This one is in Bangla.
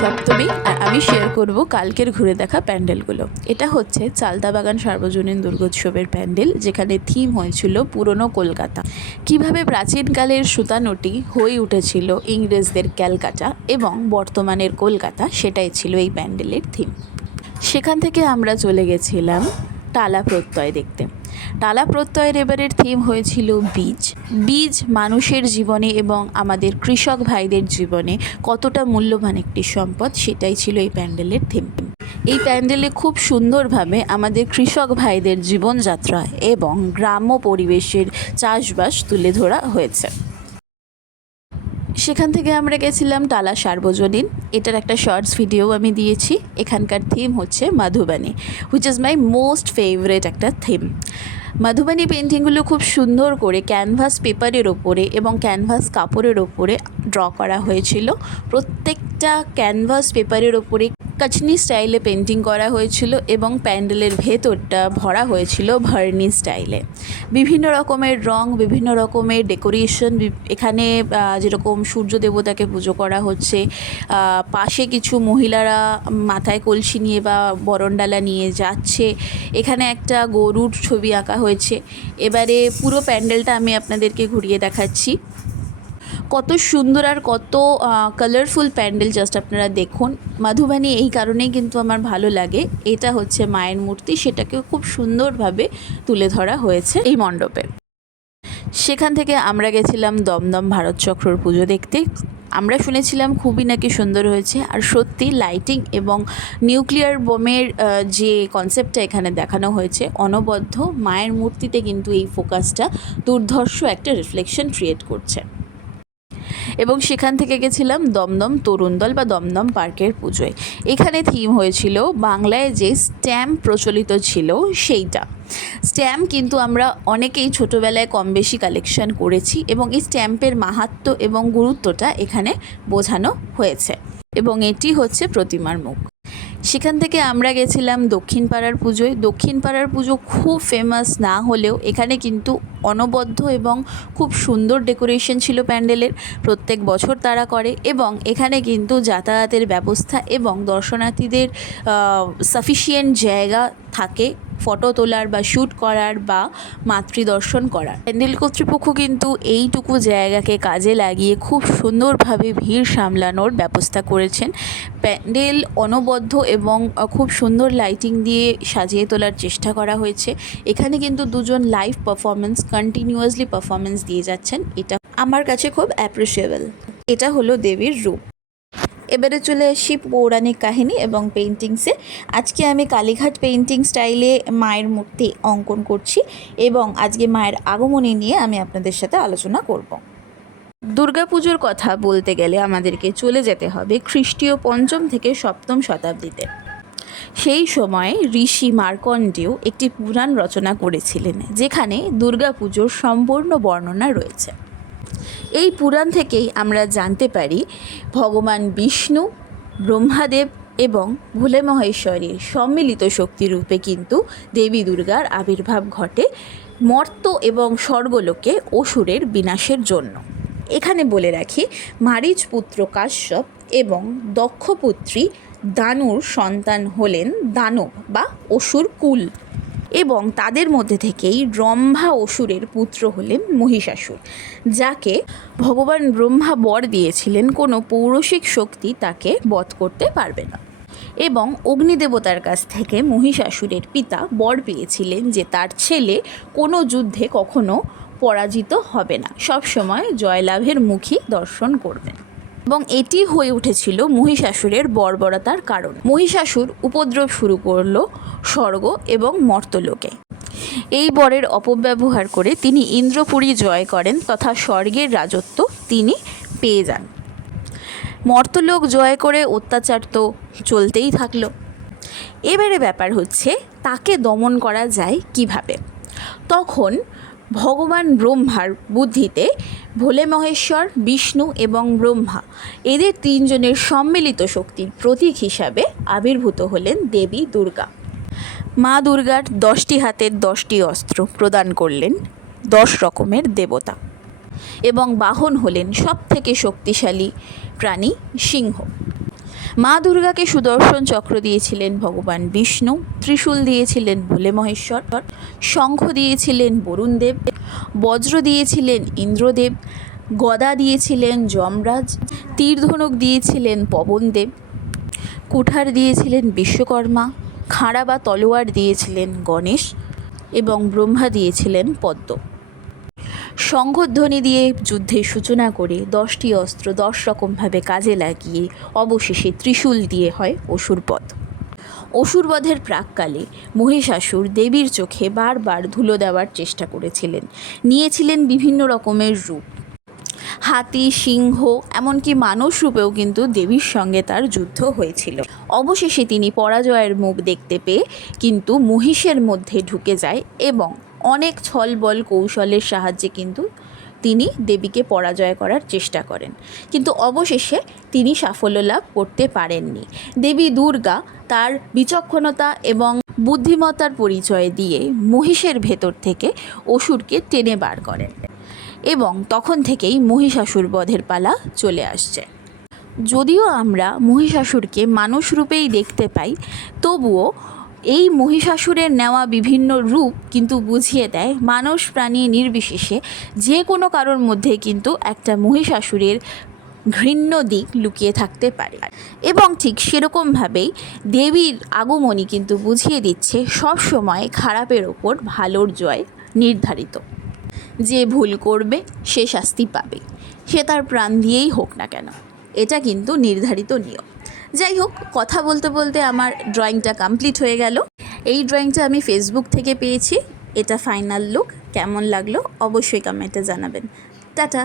সপ্তমী আর আমি শেয়ার করব কালকের ঘুরে দেখা প্যান্ডেলগুলো। এটা হচ্ছে চালদাবাগান সার্বজনীন দুর্গোৎসবের প্যান্ডেল, যেখানে থিম হয়েছিল পুরনো কলকাতা, কিভাবে প্রাচীনকালের সুতানুটি হয়ে উঠেছিল ইংরেজদের ক্যালকাটা এবং বর্তমানের কলকাতা, সেটাই ছিল এই প্যান্ডেলের থিম। সেখান থেকে আমরা চলে গেছিলাম টালা প্রত্যয় দেখতে। টালা প্রত্যয়ের এবারের থিম হয়েছিল বীজ। বীজ মানুষের জীবনে এবং আমাদের কৃষক ভাইদের জীবনে কতটা মূল্যবান একটি সম্পদ, সেটাই ছিল এই প্যান্ডেলের থিম। এই প্যান্ডেলে খুব সুন্দরভাবে আমাদের কৃষক ভাইদের জীবনযাত্রা এবং গ্রাম্য পরিবেশের চাষবাস তুলে ধরা হয়েছে। সেখান থেকে আমরা গেছিলাম টালা সার্বজনীন। এটার একটা শর্টস ভিডিও আমি দিয়েছি। এখানকার থিম হচ্ছে Madhubani, which is my most favourite একটা থিম। মধুবানী পেন্টিংগুলো খুব সুন্দর করে ক্যানভাস পেপারের ওপরে এবং ক্যানভাস কাপড়ের ওপরে ড্র করা হয়েছিল। প্রত্যেকটা ক্যানভাস পেপারের ওপরে কাচনি স্টাইলে পেন্টিং করা হয়েছিল এবং প্যান্ডেলের ভেতরটা ভরা হয়েছিল ভার্নি স্টাইলে। বিভিন্ন রকমের রং, বিভিন্ন রকমের ডেকোরেশন। এখানে যেরকম সূর্য দেবতাকে পুজো করা হচ্ছে, পাশে কিছু মহিলারা মাথায় কলসি নিয়ে বা বরণডালা নিয়ে যাচ্ছে। এখানে একটা গরুর ছবি আঁকা হয়েছে। এবারে পুরো প্যান্ডেলটা আমি আপনাদেরকে ঘুরিয়ে দেখাচ্ছি। কত সুন্দর আর কত কালারফুল প্যান্ডেল, জাস্ট আপনারা দেখুন। মধুবানী এই কারণেই কিন্তু আমার ভালো লাগে, এটা হচ্ছে মায়ের মূর্তি, সেটাকে খুব সুন্দরভাবে তুলে ধরা হয়েছে এই মণ্ডপে। সেখান থেকে আমরা গেছিলাম দমদম ভারত চক্রর পুজো দেখতে। আমরা শুনেছিলাম খুবই নাকি সুন্দর হয়েছে, আর সত্যি লাইটিং এবং নিউক্লিয়ার বোমের যে কনসেপ্টটা এখানে দেখানো হয়েছে অনবদ্য, মায়ের মূর্তিতে কিন্তু এই ফোকাসটা দুর্ধর্ষ একটা রিফ্লেকশন ক্রিয়েট করছে। এবং সেখান থেকে গেছিলাম দমদম তরুণ দল বা দমদম পার্কের পুজোয়। এখানে থিম হয়েছিল বাংলায় যে স্ট্যাম্প প্রচলিত ছিল সেইটা। স্ট্যাম্প কিন্তু আমরা অনেকেই ছোটোবেলায় কম বেশি কালেকশন করেছি এবং এই স্ট্যাম্পের মাহাত্ম্য এবং গুরুত্বটা এখানে বোঝানো হয়েছে, এবং এটি হচ্ছে প্রতিমার মুখ। সেখান থেকে আমরা গেছিলাম দক্ষিণ পাড়ার পুজোয়। দক্ষিণ পাড়ার পুজো খুব ফেমাস না হলেও এখানে কিন্তু অনবদ্য এবং খুব সুন্দর ডেকোরেশন ছিল প্যান্ডেলের। প্রত্যেক বছর তারা করে এবং এখানে কিন্তু যাতায়াতের ব্যবস্থা এবং দর্শনার্থীদের সাফিসিয়েন্ট জায়গা থাকে ফটো তোলার বা শ্যুট করার বা মাতৃদর্শন করার। প্যান্ডেল কর্তৃপক্ষ কিন্তু এইটুকু জায়গাকে কাজে লাগিয়ে খুব সুন্দরভাবে ভিড় সামলানোর ব্যবস্থা করেছেন। প্যান্ডেল অনবদ্য এবং খুব সুন্দর লাইটিং দিয়ে সাজিয়ে তোলার চেষ্টা করা হয়েছে। এখানে কিন্তু দুজন লাইভ পারফরমেন্স, কন্টিনিউয়াসলি পারফরমেন্স দিয়ে যাচ্ছেন, এটা আমার কাছে খুব অ্যাপ্রিসিয়েবল। এটা হলো দেবীর রূপ। এবারে চলে আসি পৌরাণিক কাহিনী এবং পেইন্টিংসে। আজকে আমি কালীঘাট পেইন্টিং স্টাইলে মায়ের মূর্তি অঙ্কন করছি এবং আজকে মায়ের আগমনী নিয়ে আমি আপনাদের সাথে আলোচনা করব। দুর্গাপুজোর কথা বলতে গেলে আমাদেরকে চলে যেতে হবে খ্রিস্টীয় 5ম থেকে 7ম শতাব্দীতে। সেই সময় ঋষি মার্কণ্ডেয় একটি পুরাণ রচনা করেছিলেন, যেখানে দুর্গাপুজোর সম্পূর্ণ বর্ণনা রয়েছে। এই পুরাণ থেকেই আমরা জানতে পারি ভগবান বিষ্ণু, ব্রহ্মাদেব এবং ভোলে মহেশ্বরীর সম্মিলিত শক্তিরূপে কিন্তু দেবী দুর্গার আবির্ভাব ঘটে মর্ত্য এবং স্বর্গলোকে অসুরের বিনাশের জন্য। এখানে বলে রাখি, মারীচ পুত্র কাশ্যপ এবং দক্ষপুত্রী দানুর সন্তান হলেন দানব বা অসুর কুল, এবং তাদের মধ্যে থেকেই রম্ভা অসুরের পুত্র হলেন মহিষাসুর, যাকে ভগবান ব্রহ্মা বর দিয়েছিলেন কোনো পৌরষিক শক্তি তাকে বধ করতে পারবে না। এবং অগ্নিদেবতার কাছ থেকে মহিষাসুরের পিতা বর পেয়েছিলেন যে তার ছেলে কোনো যুদ্ধে কখনো পরাজিত হবে না, সবসময় জয়লাভের মুখী দর্শন করবেন। এবং এটি হয়ে উঠেছিল মহিষাসুরের বর্বরতার কারণ। মহিষাসুর উপদ্রব শুরু করল স্বর্গ এবং মর্ত্যলোকে। এই বরের অপব্যবহার করে তিনি ইন্দ্রপুরী জয় করেন তথা স্বর্গের রাজত্ব তিনি পেয়ে যান। মর্ত্যলোক জয় করে অত্যাচার তো চলতেই থাকলো। এবারে ব্যাপার হচ্ছে তাকে দমন করা যায় কিভাবে। তখন ভগবান ব্রহ্মার বুদ্ধিতে ভোলে মহেশ্বর, বিষ্ণু এবং ব্রহ্মা, এদের 3 জনের সম্মিলিত শক্তির প্রতীক হিসাবে আবির্ভূত হলেন দেবী দুর্গা। মা দুর্গার 10টি হাতের 10টি অস্ত্র প্রদান করলেন 10 রকমের দেবতা, এবং বাহন হলেন সবথেকে শক্তিশালী প্রাণী সিংহ। মা দুর্গাকে সুদর্শন চক্র দিয়েছিলেন ভগবান বিষ্ণু, ত্রিশূল দিয়েছিলেন ভোলে মহেশ্বর, শঙ্খ দিয়েছিলেন বরুণদেব, বজ্র দিয়েছিলেন ইন্দ্রদেব, গদা দিয়েছিলেন যমরাজ, তীরধনুক দিয়েছিলেন পবনদেব, কুঠার দিয়েছিলেন বিশ্বকর্মা, খাঁড়া বা তলোয়ার দিয়েছিলেন গণেশ এবং ব্রহ্মা দিয়েছিলেন পদ্ম। শঙ্খধ্বনি দিয়ে যুদ্ধের সূচনা করে 10টি অস্ত্র 10 রকমভাবে কাজে লাগিয়ে অবশেষে ত্রিশূল দিয়ে হয় অসুরবধ। অসুরবধের প্রাককালে মহিষাসুর দেবীর চোখে বারবার ধুলো দেওয়ার চেষ্টা করেছিলেন, নিয়েছিলেন বিভিন্ন রকমের রূপ, হাতি, সিংহ, এমনকি মানুষ রূপেও কিন্তু দেবীর সঙ্গে তার যুদ্ধ হয়েছিল। অবশেষে তিনি পরাজয়ের মুখ দেখতে পেয়ে কিন্তু মহিষের মধ্যে ঢুকে যায় এবং অনেক ছলবল কৌশলের সাহায্যে কিন্তু তিনি দেবীকে পরাজয় করার চেষ্টা করেন, কিন্তু অবশেষে তিনি সাফল্য লাভ করতে পারেননি। দেবী দুর্গা তার বিচক্ষণতা এবং বুদ্ধিমত্তার পরিচয় দিয়ে মহিষের ভেতর থেকে অসুরকে টেনে বার করেন এবং তখন থেকেই মহিষাসুর বধের পালা চলে আসছে। যদিও আমরা মহিষাসুরকে মানুষ রূপেই দেখতে পাই, তবুও এই মহিষাসুরের নেওয়া বিভিন্ন রূপ কিন্তু বুঝিয়ে দেয় মানুষ প্রাণী নির্বিশেষে যে কোনো কারোর মধ্যে কিন্তু একটা মহিষাসুরের ঘৃণ্য দিক লুকিয়ে থাকতে পারে। এবং ঠিক সেরকমভাবেই দেবীর আগমনী কিন্তু বুঝিয়ে দিচ্ছে সব সময় খারাপের ওপর ভালোর জয় নির্ধারিত। যে ভুল করবে সে শাস্তি পাবে, সে তার প্রাণ দিয়েই হোক না কেন, এটা কিন্তু নির্ধারিত নিয়ম। যাই হোক, কথা বলতে বলতে আমার ড্রয়িংটা কমপ্লিট হয়ে গেল। এই ড্রয়িংটা আমি ফেসবুক থেকে পেয়েছি। এটা ফাইনাল লুক। কেমন লাগলো অবশ্যই কমেন্টে জানাবেন। টাটা।